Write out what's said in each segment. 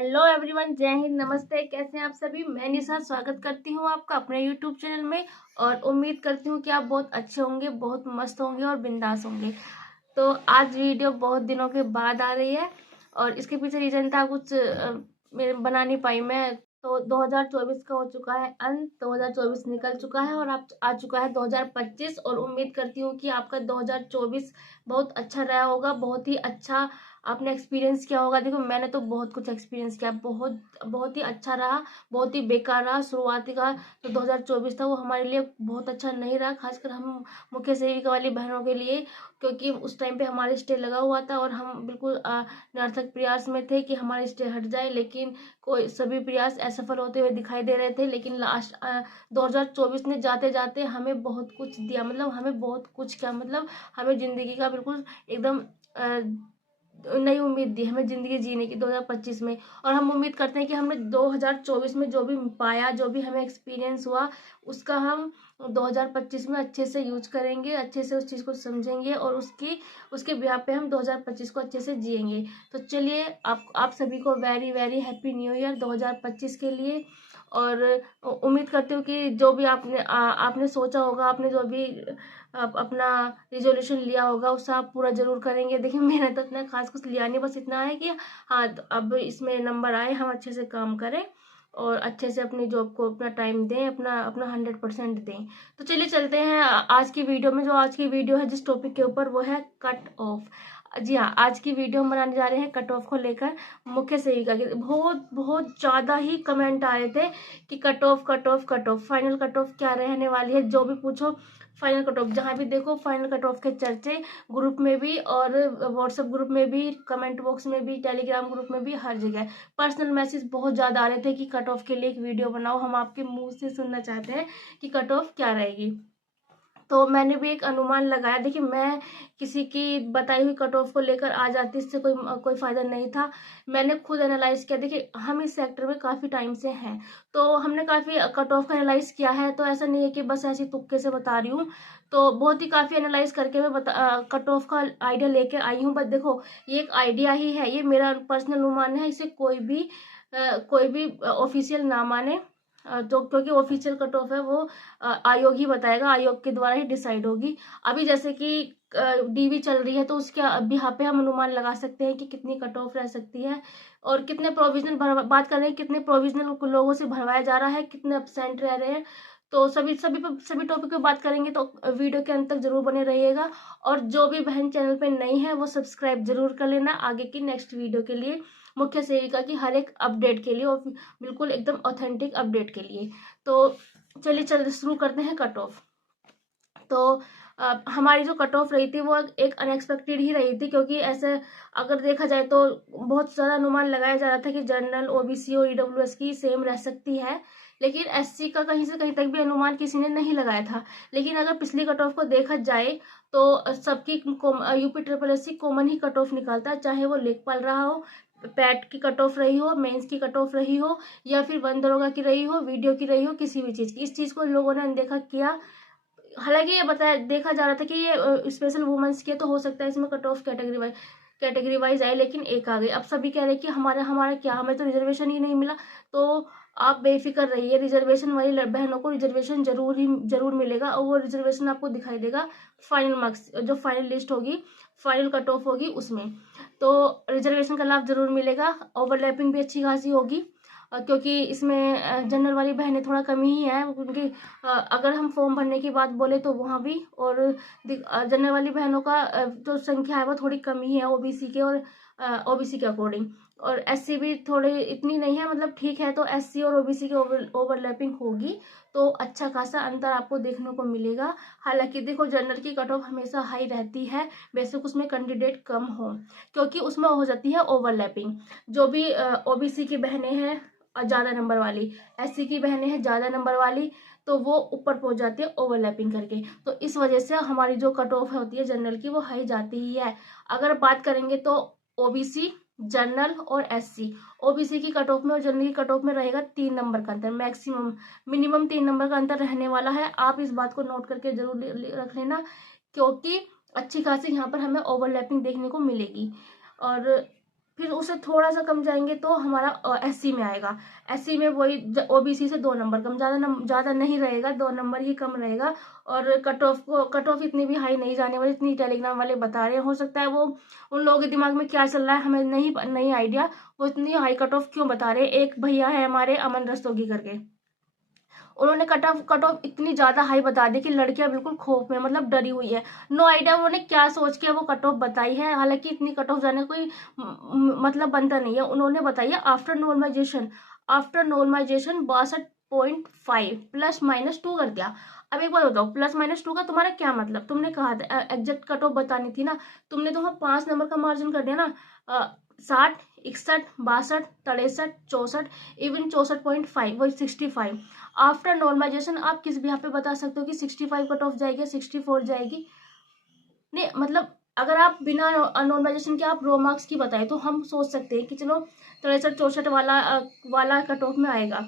Hello everyone, जय हिंद, नमस्ते। कैसे हैं आप सभी? मैं निशा स्वागत करती हूं आपका अपने यूट्यूब चैनल में और उम्मीद करती हूं कि आप बहुत अच्छे होंगे, बहुत मस्त होंगे और बिंदास होंगे। तो आज वीडियो बहुत दिनों के बाद आ रही है और इसके पीछे रीजन था कुछ मेरे बना नहीं पाई मैं। तो 2024 का हो चुका है अंत, 2024 निकल चुका है और अब आ चुका है 2025 और उम्मीद करती हूँ कि आपका 2024 बहुत अच्छा रहा होगा, बहुत ही अच्छा आपने एक्सपीरियंस किया होगा। देखो, मैंने तो बहुत कुछ एक्सपीरियंस किया, बहुत बहुत ही अच्छा रहा, बहुत ही बेकार रहा। शुरुआती का जो 2024 था वो हमारे लिए बहुत अच्छा नहीं रहा, खासकर हम मुख्य सेविका वाली बहनों के लिए, क्योंकि उस टाइम पे हमारे स्टे लगा हुआ था और हम बिल्कुल निरर्थक प्रयास में थे कि हमारे स्टे हट जाए, लेकिन कोई सभी प्रयास असफल होते हुए दिखाई दे रहे थे। लेकिन लास्ट 2024 ने जाते जाते हमें बहुत कुछ दिया, मतलब हमें बहुत कुछ क्या, मतलब हमें जिंदगी का बिल्कुल एकदम नई उम्मीद दी हमें जिंदगी जीने की 2025 में। और हम उम्मीद करते हैं कि हमने 2024 में जो भी पाया, जो भी हमें एक्सपीरियंस हुआ, उसका हम 2025 में अच्छे से यूज करेंगे, अच्छे से उस चीज़ को समझेंगे और उसके बिहार पे हम 2025 को अच्छे से जिएंगे। तो चलिए, आप सभी को very very happy new year 2025 के लिए। और उम्मीद करती हूँ कि जो भी आपने सोचा होगा, आपने जो भी अपना रिजोल्यूशन लिया होगा उससे आप पूरा जरूर करेंगे। देखिए, मैंने तो इतना खास कुछ लिया नहीं, बस इतना है कि हाँ, अब इसमें नंबर आए, हम अच्छे से काम करें और अच्छे से अपनी जॉब को अपना टाइम दें, अपना अपना 100% दें। तो चलिए चलते हैं आज की वीडियो में। जो आज की वीडियो है जिस टॉपिक के ऊपर, वो है कट ऑफ। जी हाँ, आज की वीडियो हम बनाने जा रहे हैं कट ऑफ को लेकर। मुख्य सेविका के बहुत बहुत ज़्यादा ही कमेंट आ रहे थे कि cut off cut off cut off, final cut off क्या रहने वाली है। जो भी पूछो फाइनल कट ऑफ, जहाँ भी देखो फाइनल कट ऑफ के चर्चे, ग्रुप में भी और व्हाट्सएप ग्रुप में भी, कमेंट बॉक्स में भी, टेलीग्राम ग्रुप में भी, हर जगह पर्सनल मैसेज बहुत ज़्यादा आ रहे थे कि कट ऑफ के लिए एक वीडियो बनाओ, हम आपके मुंह से सुनना चाहते हैं कि कट ऑफ क्या रहेगी। तो मैंने भी एक अनुमान लगाया। देखिए, मैं किसी की बताई हुई कट ऑफ को लेकर आ जाती, इससे कोई फायदा नहीं था। मैंने खुद एनालाइज किया। देखिए, हम इस सेक्टर में काफी टाइम से हैं, तो हमने काफी कट ऑफ का एनालाइज किया है। तो ऐसा नहीं है कि बस ऐसी तुक्के से बता रही हूँ, तो बहुत ही काफी एनालाइज करके मैं कट ऑफ का आइडिया लेके आई हूँ। बट देखो, ये एक आइडिया ही है, ये मेरा पर्सनल अनुमान है, इसे कोई भी ऑफिशियल ना माने। तो क्योंकि ऑफिशियल कट ऑफ है वो आयोग ही बताएगा, आयोग के द्वारा ही डिसाइड होगी। अभी जैसे कि डीवी चल रही है, तो उसके अभी यहाँ पे हम अनुमान लगा सकते हैं कि कितनी कट ऑफ रह सकती है और कितने प्रोविजनल बात कर रहे हैं, कितने प्रोविजनल लोगों से भरवाया जा रहा है, कितने अपसेंट रह रहे हैं। तो सभी टॉपिक पे बात करेंगे, तो वीडियो के अंत तक जरूर बने रहिएगा। और जो भी बहन चैनल पे नई है वो सब्सक्राइब जरूर कर लेना आगे की नेक्स्ट वीडियो के लिए, मुख्य सेविका की हर एक अपडेट के लिए और बिल्कुल एकदम ऑथेंटिक अपडेट के लिए। तो चलिए शुरू करते हैं कट ऑफ। तो हमारी जो कट ऑफ रही थी वो एक अनएक्सपेक्टेड ही रही थी, क्योंकि ऐसे अगर देखा जाए तो बहुत सारा अनुमान लगाया जा रहा था कि जनरल, ओबीसी और ईडब्ल्यूएस की सेम रह सकती है, लेकिन एससी का कहीं से कहीं तक भी अनुमान किसी ने नहीं लगाया था। लेकिन अगर पिछली कट ऑफ को देखा जाए तो सबकी यूपी ट्रिपल एससी कॉमन ही कट ऑफ निकालता है, चाहे वो लेखपाल रहा हो, पैट की कट ऑफ रही हो, मेंस की कट ऑफ रही हो, या फिर वन दरोगा की रही हो, वीडियो की रही हो, किसी भी चीज की। इस चीज को लोगों ने अनदेखा किया। हालांकि ये देखा जा रहा था कि ये स्पेशल वुमेन्स के, तो हो सकता है इसमें कट ऑफ कैटेगरी वाइज आए, लेकिन एक आ गई। अब सभी कह रहे हैं कि हमारा हमारा क्या, हमें तो रिजर्वेशन ही नहीं मिला। तो आप बेफिक्र रहिए, रिजर्वेशन वाली बहनों को रिजर्वेशन जरूर मिलेगा और वो रिजर्वेशन आपको दिखाई देगा फाइनल मार्क्स, जो फाइनल लिस्ट होगी, फाइनल कट ऑफ होगी उसमें। तो रिजर्वेशन का लाभ जरूर मिलेगा। ओवरलैपिंग भी अच्छी खासी होगी, क्योंकि इसमें जनरल वाली बहनें थोड़ा कमी ही है, क्योंकि अगर हम फॉर्म भरने की बात बोले तो वहाँ भी, और जनरल वाली बहनों का जो संख्या है वो थोड़ी कम ही है ओबीसी के और ओबीसी के अकॉर्डिंग। और एससी भी थोड़ी इतनी नहीं है, मतलब ठीक है। तो एससी और ओबीसी की ओवरलैपिंग होगी, तो अच्छा खासा अंतर आपको देखने को मिलेगा। हालांकि देखो, जनरल की कट ऑफ हमेशा हाई रहती है, बेशक उसमें कैंडिडेट कम हो, क्योंकि उसमें हो जाती है ओवरलैपिंग। जो भी ओबीसी की बहनें हैं ज्यादा नंबर वाली, एससी की बहनें हैं ज्यादा नंबर वाली, तो वो ऊपर पहुंच जाती है ओवरलैपिंग करके। तो इस वजह से हमारी जो कट ऑफ होती है जनरल की, वो हाई जाती ही है। अगर बात करेंगे तो ओबीसी, जनरल और एससी, ओबीसी की कट ऑफ में और जनरल की कट ऑफ में रहेगा 3 नंबर का अंतर मैक्सिमम, मिनिमम 3 नंबर का अंतर रहने वाला है। आप इस बात को नोट करके जरूर रख लेना, क्योंकि अच्छी खासी यहाँ पर हमें ओवरलैपिंग देखने को मिलेगी। और फिर उससे थोड़ा सा कम जाएंगे तो हमारा एससी में आएगा। एससी में वही ओबीसी से 2 नंबर कम, ज़्यादा नहीं रहेगा, 2 नंबर ही कम रहेगा। और कट ऑफ इतनी भी हाई नहीं जाने वाली, इतनी टेलीग्राम वाले बता रहे हैं। हो सकता है वो उन लोगों के दिमाग में क्या चल रहा है हमें नहीं आइडिया, वो इतनी हाई कट ऑफ क्यों बता रहे हैं। एक भैया है हमारे अमन रस्तोगी करके, उन्होंने कट ऑफ इतनी ज्यादा हाई बता दी कि लड़कियां बिल्कुल खौफ में, मतलब डरी हुई है। नो आइडिया उन्होंने क्या सोच के वो कट ऑफ बताई है, हालांकि इतनी कट ऑफ जाने कोई मतलब बनता नहीं है। उन्होंने बताई है आफ्टर नॉर्मलाइजेशन 62.5 +-2 कर दिया। अब एक बार बताओ, +-2 का तुम्हारा क्या मतलब, तुमने कहा था एग्जैक्ट कट ऑफ बतानी थी ना, तुमने तो वहाँ 5 नंबर का मार्जिन कर दिया ना। 60, 61, 62, 63, 64, इवन 64.5, वही 65। आफ्टर नॉर्मलाइजेशन आप किस भी यहाँ पे बता सकते हो कि 65 कट ऑफ जाएगी, 64 जाएगी? नहीं, मतलब अगर आप बिना नॉर्मलाइजेशन के आप रो मार्क्स की बताए तो हम सोच सकते हैं कि चलो 63-64 वाला कट ऑफ में आएगा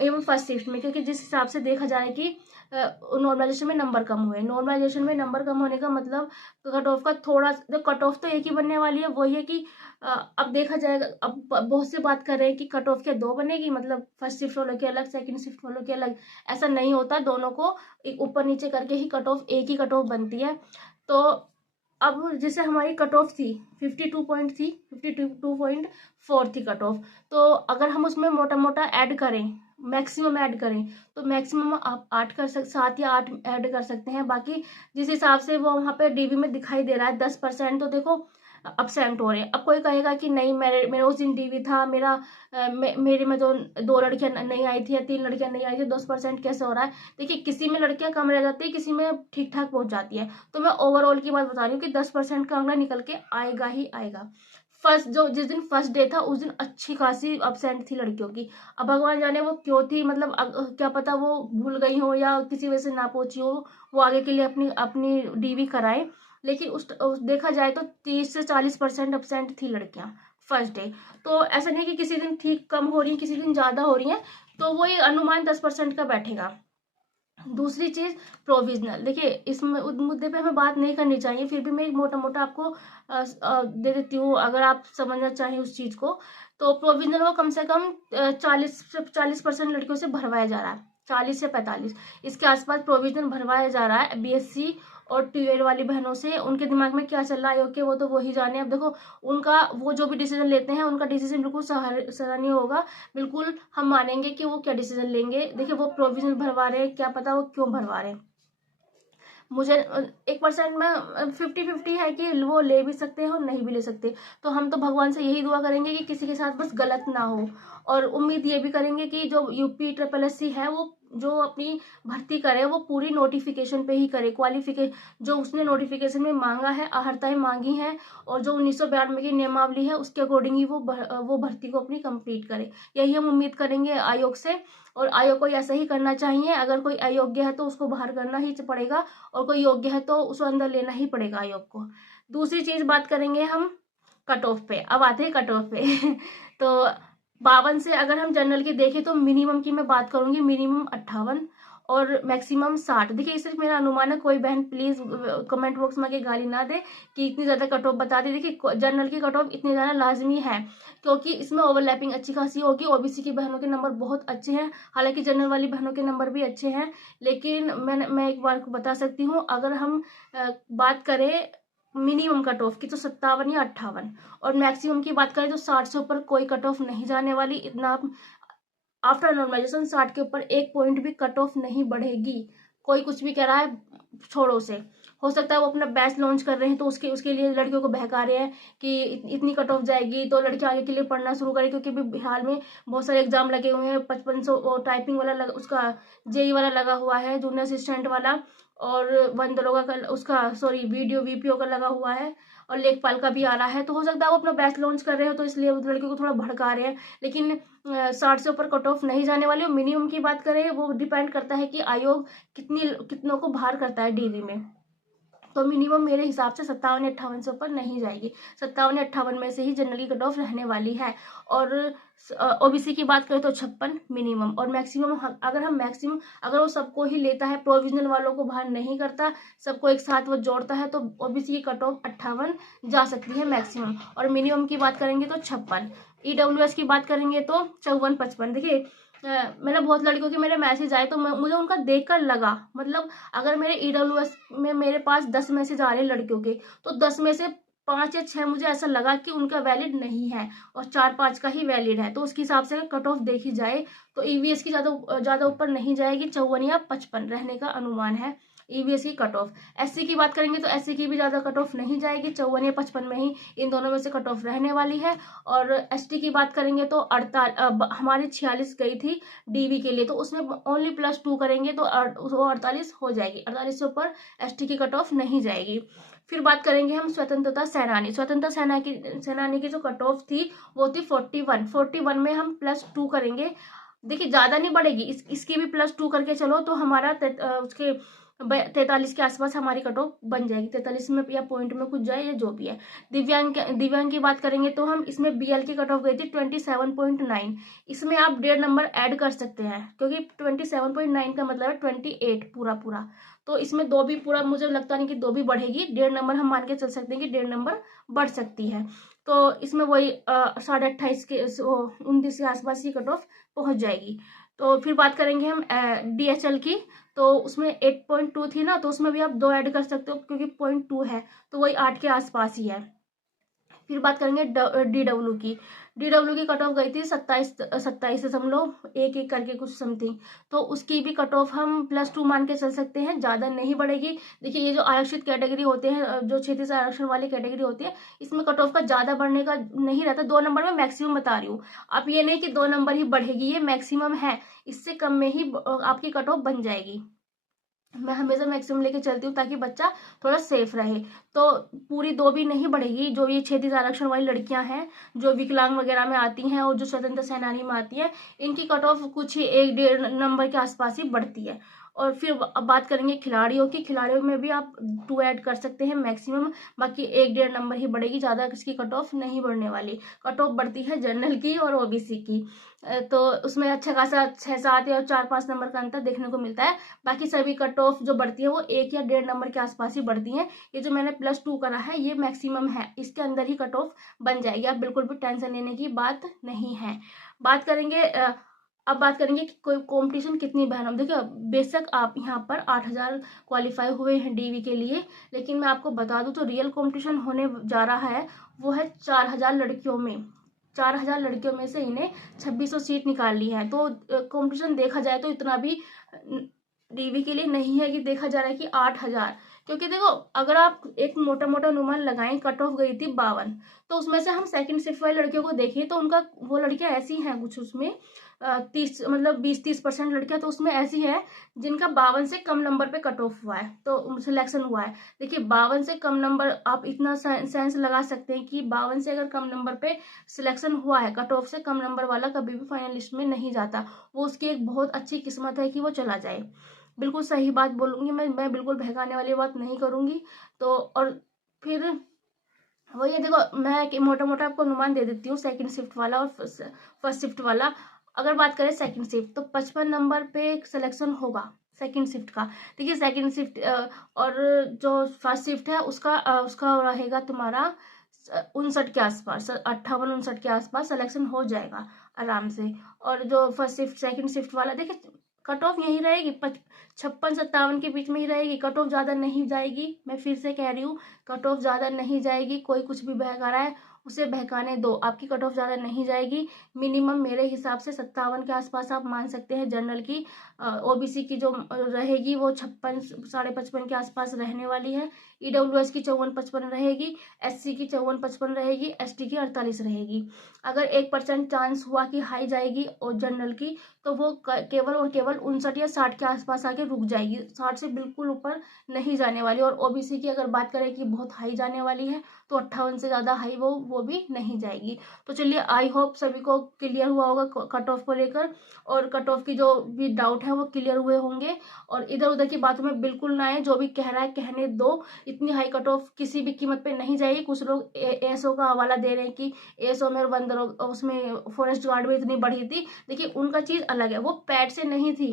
एवं फर्स्ट शिफ्ट में, क्योंकि जिस हिसाब से देखा जाए कि नॉर्मलाइजेशन में नंबर कम हुए, नॉर्मलाइजेशन में नंबर कम होने का मतलब कट ऑफ का थोड़ा, कट ऑफ तो एक ही बनने वाली है, वही है कि अब देखा जाएगा। अब बहुत से बात कर रहे हैं कि कट ऑफ के 2 बनेगी, मतलब फर्स्ट शिफ्ट वालों के अलग, सेकंड शिफ्ट वालों के अलग। ऐसा नहीं होता, दोनों को ऊपर नीचे करके ही कट ऑफ, एक ही कट ऑफ बनती है। तो अब जैसे हमारी कट ऑफ थी 52.4 थी कट ऑफ, तो अगर हम उसमें मोटा मोटा ऐड करें, मैक्सिमम ऐड करें, तो मैक्सिमम आप 7 या 8 ऐड कर सकते हैं। बाकी जिस हिसाब से वो वहाँ पे डीवी में दिखाई दे रहा है 10%, तो देखो अब्सेंट हो रहे हैं। अब कोई कहेगा कि नहीं, मेरे उस दिन डीवी था, मेरे में तो 2 लड़कियां नहीं आई थी या 3 लड़कियां नहीं आई थी, 10% कैसे हो रहा है? देखिए, किसी में लड़कियां कम रह जाती है, किसी में ठीक ठाक पहुंच जाती है। तो मैं ओवरऑल की बात बता रही हूँ कि 10% का आंकड़ा निकल के आएगा ही आएगा। जिस दिन फर्स्ट डे था उस दिन अच्छी खासी अब्सेंट थी लड़कियों की। अब भगवान जाने वो क्यों थी, मतलब क्या पता वो भूल गई हो या किसी वजह से ना पहुंची हो, वो आगे के लिए अपनी अपनी डीवी कराए। लेकिन देखा जाए तो 30 से 40% अब्सेंट थी लड़कियां फर्स्ट डे। तो ऐसा नहीं कि किसी दिन ठीक कम हो रही है, किसी दिन ज्यादा हो रही है, तो वो ये अनुमान 10% का बैठेगा। दूसरी चीज, प्रोविजनल। देखिए, इस मुद्दे पे हमें बात नहीं करनी चाहिए, फिर भी मैं मोटा मोटा आपको दे देती हूँ अगर आप समझना चाहें उस चीज को। तो प्रोविजनल को कम से कम 40% लड़कियों से भरवाया जा रहा है, 40 से 45 इसके आसपास प्रोविजनल भरवाया जा रहा है बीएससी और ट्वेल्व वाली बहनों से। उनके दिमाग में क्या चल रहा है ओके, वो तो वही जाने। अब देखो, उनका वो जो भी डिसीजन लेते हैं, उनका डिसीजन बिल्कुल सराहनीय होगा, बिल्कुल हम मानेंगे कि वो क्या डिसीजन लेंगे। देखिए, वो प्रोविजन भरवा रहे हैं, क्या पता वो क्यों भरवा रहे हैं। मुझे 1% में 50-50 है कि वो ले भी सकते हैं और नहीं भी ले सकते। तो हम तो भगवान से यही दुआ करेंगे कि किसी के साथ बस गलत ना हो, और उम्मीद ये भी करेंगे कि जो यूपी SSSC है वो जो अपनी भर्ती करे वो पूरी नोटिफिकेशन पे ही करे, क्वालिफिकेशन जो उसने नोटिफिकेशन में मांगा है, अहर्ताएं मांगी हैं, और जो 1992 की नियमावली है उसके अकॉर्डिंग ही वो भर्ती को अपनी कंप्लीट करे। यही हम उम्मीद करेंगे आयोग से, और आयोग को ऐसा ही करना चाहिए। अगर कोई अयोग्य है तो उसको बाहर करना ही पड़ेगा, और कोई योग्य है तो उसको अंदर लेना ही पड़ेगा आयोग को। दूसरी चीज बात करेंगे हम कट ऑफ पे। अब आते हैं कट ऑफ पे तो 52 से अगर हम जनरल की देखें तो मिनिमम की मैं बात करूंगी, मिनिमम 58 और मैक्सिमम 60। देखिए, ये सिर्फ मेरा अनुमान है, कोई बहन प्लीज कमेंट बॉक्स में आके गाली ना दे कि इतनी ज्यादा कट ऑफ बता दी। देखिए, जनरल की कट ऑफ इतनी ज्यादा लाजमी है क्योंकि इसमें ओवरलैपिंग अच्छी खासी होगी। ओबीसी की बहनों के नंबर बहुत अच्छे हैं, हालांकि जनरल वाली बहनों के नंबर भी अच्छे हैं, लेकिन मैं एक बार बता सकती हूँ, अगर हम बात करें मिनिमम कट ऑफ की तो 57 या 58, और मैक्सिमम की बात करें तो 60 से ऊपर कोई कट ऑफ नहीं जाने वाली। इतना आफ्टर नॉर्मलाइजेशन 60 के ऊपर 1 पॉइंट भी कट ऑफ नहीं बढ़ेगी। कोई कुछ भी कह रहा है, छोड़ो से। हो सकता है वो अपना बैच लॉन्च कर रहे हैं तो उसके लिए लड़कियों को बहका रहे हैं कि इतनी कट ऑफ जाएगी तो लड़कियां आगे के लिए पढ़ना शुरू करें, क्योंकि भी हाल में बहुत सारे एग्जाम लगे हुए हैं। 5500 टाइपिंग वाला उसका जेई वाला लगा हुआ है, जूनियर असिस्टेंट वाला, और वन दरोगा का उसका वीडियो वीपीओ का लगा हुआ है, और लेखपाल का भी आ रहा है। तो हो सकता है वो अपना बैच लॉन्च कर रहे हो तो इसलिए लड़कियों को थोड़ा भड़का रहे हैं, लेकिन 60 से ऊपर कट ऑफ नहीं जाने वाली। और मिनिमम की बात करें वो डिपेंड करता है कि आयोग कितनों को बाहर करता है डीवी में। तो मिनिमम मेरे हिसाब से 57-58 से ऊपर नहीं जाएगी। 57-58 में से ही जनरल की कट ऑफ रहने वाली है। और ओबीसी की बात करें तो 56 मिनिमम, और मैक्सिमम अगर हम मैक्सिमम अगर वो सबको ही लेता है, प्रोविजनल वालों को बाहर नहीं करता, सबको एक साथ वो जोड़ता है, तो ओबीसी की कट ऑफ 58 जा सकती है मैक्सिमम। और मिनिमम की बात करेंगे तो 56। ईडब्ल्यूएस की बात करेंगे तो 54-55। देखिए मैंने बहुत लड़कियों के मेरे मैसेज आए तो मुझे उनका देखकर लगा, मतलब अगर मेरे ईडब्ल्यूएस में मेरे पास 10 मैसेज आ रहे हैं लड़कियों के, तो 10 में से 5 या 6 मुझे ऐसा लगा कि उनका वैलिड नहीं है और 4-5 का ही वैलिड है। तो उसके हिसाब से कट ऑफ देखी जाए तो ईवीएस की ज्यादा ऊपर नहीं जाएगी, 54 या 55 रहने का अनुमान है ईवीएस की कट ऑफ। एससी की बात करेंगे तो एससी की भी ज्यादा कट ऑफ नहीं जाएगी, 54 या 55 में ही इन दोनों में से कट ऑफ रहने वाली है। और एसटी की बात करेंगे तो हमारी 46 गई थी डीवी के लिए, तो उसमें ओनली +2 करेंगे तो वो 48 हो जाएगी। 48 से ऊपर एसटी की कट ऑफ नहीं जाएगी। फिर बात करेंगे हम स्वतंत्रता सेनानी की जो कट ऑफ थी वो थी 41 में हम +2 करेंगे। देखिए ज्यादा नहीं बढ़ेगी, इसकी भी +2 करके चलो तो हमारा उसके 43 के आसपास हमारी कट ऑफ बन जाएगी। 43 में या पॉइंट में कुछ जाए या जो भी है। दिव्यांग की बात करेंगे तो हम इसमें बीएल की कट ऑफ गई थी 27.9। इसमें आप 1.5 नंबर ऐड कर सकते हैं, क्योंकि 27.9 का मतलब है 28 पूरा। तो इसमें 2 भी पूरा, मुझे लगता नहीं कि 2 भी बढ़ेगी, 1.5 नंबर हम मान के चल सकते हैं कि 1.5 नंबर बढ़ सकती है। तो इसमें वही 28.5 के 29 के आसपास ही कट ऑफ पहुंच जाएगी। तो फिर बात करेंगे हम डीएचएल की, तो उसमें 8.2 थी ना, तो उसमें भी आप 2 ऐड कर सकते हो क्योंकि 0.2 है, तो वही 8 के आसपास ही है। फिर बात करेंगे डीडब्ल्यू की कट ऑफ गई थी 27.1 करके कुछ समथिंग, तो उसकी भी कट ऑफ हम +2 मान के चल सकते हैं, ज्यादा नहीं बढ़ेगी। देखिए ये जो आरक्षित कैटेगरी होते हैं, जो 36 आरक्षण वाली कैटेगरी होती है, इसमें कट ऑफ का ज्यादा बढ़ने का नहीं रहता। 2 नंबर में मैक्सिमम बता रही हूँ, आप ये नहीं कि 2 नंबर ही बढ़ेगी, ये मैक्सिमम है, इससे कम में ही आपकी कट ऑफ बन जाएगी। मैं हमेशा मैक्सिमम लेके चलती हूँ ताकि बच्चा थोड़ा सेफ रहे। तो पूरी 2 भी नहीं बढ़ेगी। जो ये 36 आरक्षण वाली लड़कियां हैं, जो विकलांग वगैरह में आती हैं और जो स्वतंत्र सेनानी में आती है, इनकी कट ऑफ कुछ ही 1-1.5 नंबर के आसपास ही बढ़ती है। और फिर अब बात करेंगे खिलाड़ियों की। खिलाड़ियों में भी आप 2 ऐड कर सकते हैं मैक्सिमम, बाकी 1-1.5 नंबर ही बढ़ेगी, ज्यादा इसकी कट ऑफ नहीं बढ़ने वाली। कट ऑफ बढ़ती है जनरल की और ओबीसी की, तो उसमें अच्छा खासा 6-7 या 4-5 नंबर का अंतर देखने को मिलता है। बाकी सभी कट ऑफ जो बढ़ती है वो 1 या 1.5 नंबर के आसपास ही बढ़ती है। ये जो मैंने +2 करा है ये मैक्सिमम है, इसके अंदर ही कट ऑफ बन जाएगी, आप बिल्कुल भी टेंशन लेने की बात नहीं है। बात करेंगे अब बात करेंगे कि कोई कंपटीशन कितनी बहन। देखिए बेशक आप यहाँ पर 8,000 क्वालिफाई हुए हैं डीवी के लिए, लेकिन मैं आपको बता दूं तो रियल कंपटीशन होने जा रहा है वो है 4,000 लड़कियों में। 4,000 लड़कियों में से इन्हें 2600 सीट निकाल ली है। तो कंपटीशन देखा जाए तो इतना भी डीवी के लिए नहीं है कि देखा जा रहा है कि 8,000, क्योंकि देखो अगर आप एक मोटा मोटा अनुमान लगाएं, कट ऑफ गई थी 52, तो उसमें से हम सेकंड शिफ्ट वाली लड़कियों को देखें तो उनका वो लड़कियां ऐसी हैं कुछ उसमें 20-30% लड़कियां तो उसमें ऐसी है जिनका 52 से कम नंबर पे कट ऑफ हुआ है, तो सिलेक्शन हुआ है। देखिए 52 से कम नंबर, आप इतना सेंस लगा सकते हैं कि 52 से अगर कम नंबर पे सिलेक्शन हुआ है, कट ऑफ से कम नंबर वाला कभी भी फाइनल लिस्ट में नहीं जाता। वो उसकी एक बहुत अच्छी किस्मत है कि वो चला जाए। बिल्कुल सही बात बोलूंगी मैं बिल्कुल बहकाने वाली बात नहीं करूंगी। तो और फिर वो ये देखो मैं मोटा मोटा आपको अनुमान दे देती हूँ सेकंड शिफ्ट वाला और फर्स्ट शिफ्ट वाला। अगर बात करें सेकंड शिफ्ट तो 55 नंबर पे सिलेक्शन होगा सेकंड शिफ्ट का। देखिए सेकंड शिफ्ट और जो फर्स्ट शिफ्ट है उसका रहेगा तुम्हारा 59 के आसपास, 58-59 के आसपास सिलेक्शन हो जाएगा आराम से। और जो फर्स्ट शिफ्ट सेकंड शिफ्ट वाला देखिए कट ऑफ यही रहेगी 56-57 के बीच में ही रहेगी, कट ऑफ ज्यादा नहीं जाएगी। मैं फिर से कह रही हूँ कट ऑफ ज्यादा नहीं जाएगी। कोई कुछ भी बहका रहा है उसे बहकाने दो, आपकी कट ऑफ ज्यादा नहीं जाएगी। मिनिमम मेरे हिसाब से 57 के आसपास आप मान सकते हैं जनरल की। ओबीसी की जो रहेगी वो 56-55 के आसपास रहने वाली है। ईडब्ल्यूएस की 54-55 रहेगी, एससी की 54-55 रहेगी, एसटी की 48 रहेगी। अगर 1% चांस हुआ कि हाई जाएगी और जनरल की, तो वो केवल और केवल 59 या 60 के आसपास आके रुक जाएगी, 60 से बिल्कुल ऊपर नहीं जाने वाली। और ओबीसी की अगर बात करें कि बहुत हाई जाने वाली है तो 58 से ज्यादा हाई वो वो भी नहीं जाएगी। तो चलिए, आई होप सभी को क्लियर हुआ होगा कट ऑफ को लेकर, और कट ऑफ की जो भी डाउट है वो क्लियर हुए होंगे। और इधर उधर की बातों में बिल्कुल ना आए, जो भी कह रहा है कहने दो। इतनी हाई कट ऑफ किसी भी कीमत पे नहीं जाएगी। कुछ लोग एसओ का हवाला दे रहे हैं कि एसओ में और उसमें फॉरेस्ट गार्ड में इतनी बढ़ी थी। देखिए, उनका चीज अलग है, वो पैड से नहीं थी,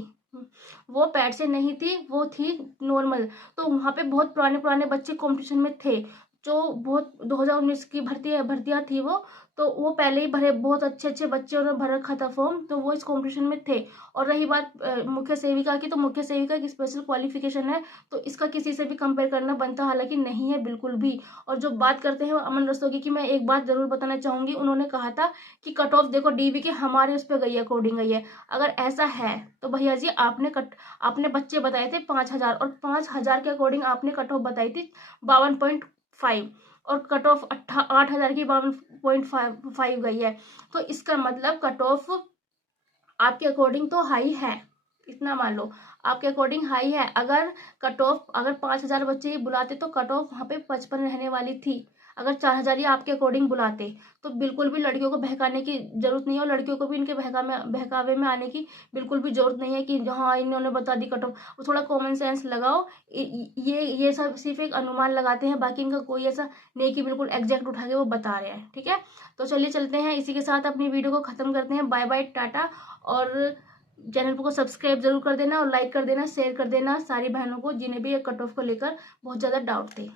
वो पैड से नहीं थी, वो थी नॉर्मल। तो वहां पे बहुत पुराने पुराने बच्चे कंपटीशन में थे, जो बहुत 2019 की भर्तियां थी तो वो पहले ही भरे, बहुत अच्छे अच्छे बच्चे उन्होंने भर रखा था फॉर्म, तो वो इस कंपटीशन में थे। और रही बात मुख्य सेविका की, तो मुख्य सेविका की स्पेशल क्वालिफिकेशन है, तो इसका किसी से भी कंपेयर करना बनता हालांकि नहीं है बिल्कुल भी। और जो बात करते हैं अमन रस्तोगी की, मैं एक बात जरूर बताना चाहूंगी। उन्होंने कहा था कि कट ऑफ देखो डीबी के हमारे उस पर गई है, अकॉर्डिंग गई है। अगर ऐसा है तो भैया जी, आपने बच्चे बताए थे 5,000, और 5,000 के अकॉर्डिंग आपने कट ऑफ बताई थी 52.5, और कट ऑफ 8,000 की 52.5 गई है। तो इसका मतलब कट ऑफ आपके अकॉर्डिंग तो हाई है, इतना मान लो, आपके अकॉर्डिंग हाई है। अगर कट ऑफ, अगर 5,000 बच्चे ही बुलाते तो कट ऑफ वहां पे 55 रहने वाली थी। अगर 4,000 ही आपके अकॉर्डिंग बुलाते तो बिल्कुल भी लड़कियों को बहकाने की जरूरत नहीं है, और लड़कियों को भी इनके बहकावे में आने की बिल्कुल भी जरूरत नहीं है कि हाँ इन्होंने बता दी कट ऑफ। थोड़ा कॉमन सेंस लगाओ। ये सब सिर्फ एक अनुमान लगाते हैं, बाकी इनका कोई ऐसा नहीं कि बिल्कुल एग्जैक्ट उठा के वो बता रहे हैं। ठीक है, तो चलिए चलते हैं, इसी के साथ अपनी वीडियो को खत्म करते हैं। Bye bye, tata. और चैनल को सब्सक्राइब जरूर कर देना, और लाइक कर देना, शेयर कर देना सारी बहनों को जिन्हें भी कट ऑफ को लेकर बहुत ज्यादा डाउट थे।